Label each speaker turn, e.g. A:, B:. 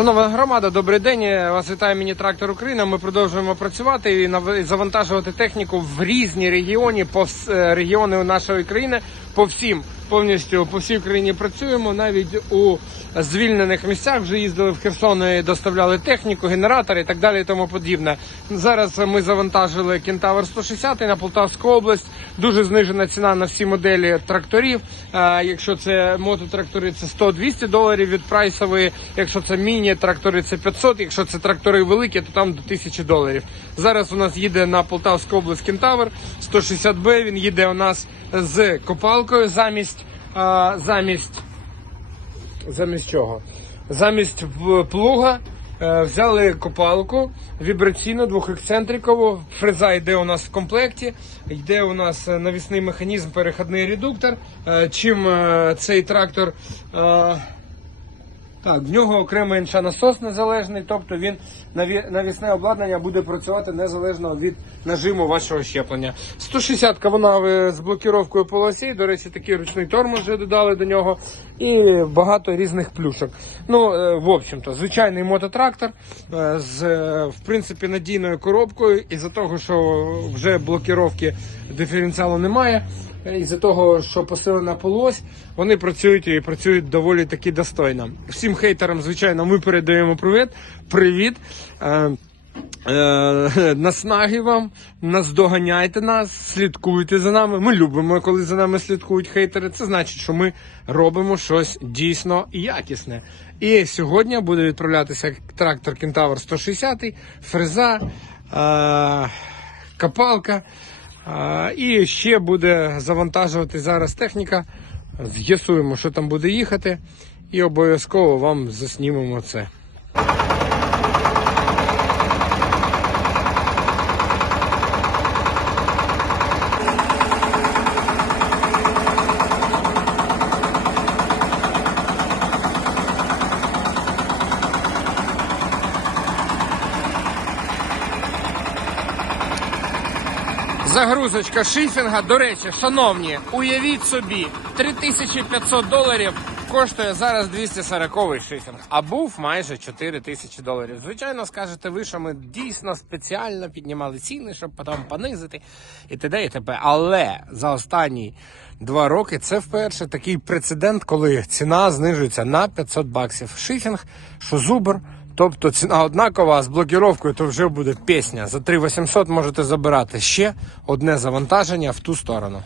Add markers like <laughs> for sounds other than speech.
A: Шановна громада, добрий день. Вас вітає міні-трактор Україна. Ми продовжуємо працювати і завантажувати техніку в різні регіони, по е, регіони нашої країни, по всім повністю по всій Україні працюємо. Навіть у звільнених місцях вже їздили в Херсон і доставляли техніку, генератори і так далі. І тому подібне. Зараз ми завантажили Кентавр 160 на Полтавську область. Дуже знижена ціна на всі моделі тракторів. Е, Якщо це мототрактори, це 100-200 доларів від прайсової. Якщо це міні-трактори, це 500. Якщо це трактори великі, то там до 1000 доларів. Зараз у нас їде на Полтавську область Кентавр 160Б. Він їде у нас з копалкою замість е, замість замість чого? Замість плуга взяли копалку вібраційну двохексцентрикову. Фреза йде у нас в комплекті. Йде у нас е, навісний механізм, перехідний редуктор. Е, Чим е, цей трактор. Так, в нього окремо іншанасос незалежний, тобто він наві- навісне обладнання буде працювати незалежно від нажиму вашого щеплення. 160 вона е, з блокіровкою полосей. До речі, такий ручний тормоз вже додали до нього. І багато різних плюшок. Ну, е, в общем-то, звичайний мототрактор е, з в принципі надійною коробкою. Із-за того, що вже блокіровки диференціалу немає. Е, Із-за того, що посилена полось, вони працюють і працюють доволі таки достойно. Всім хейтерам, звичайно, ми передаємо привіт. Привіт. Е, Е, <laughs> наснаги вам, наздоганяйте нас, слідкуйте за нами. Ми любимо, коли за нами слідкують хейтери. Це значить, що ми робимо щось дійсно якісне. І сьогодні буде відправлятися трактор Кентавр 160, фреза, копалка. І ще буде завантажувати зараз техніка. З'ясуємо, що там буде їхати, і обов'язково вам заснімемо це. Загрузочка шифінга. До речі, шановні, уявіть собі, 3500 доларів коштує зараз 240 шифінг, а був майже 4000 доларів. Звичайно, скажете ви, що ми дійсно спеціально піднімали ціни, щоб потім понизити і т.д. і т.п. Але за останні два роки це вперше такий прецедент, коли ціна знижується на 500 баксів. Шифінг, що зубр. Тобто ціна однакова, а з блокіровкою то вже буде пісня. За 3800 можете забирати ще одне завантаження в ту сторону.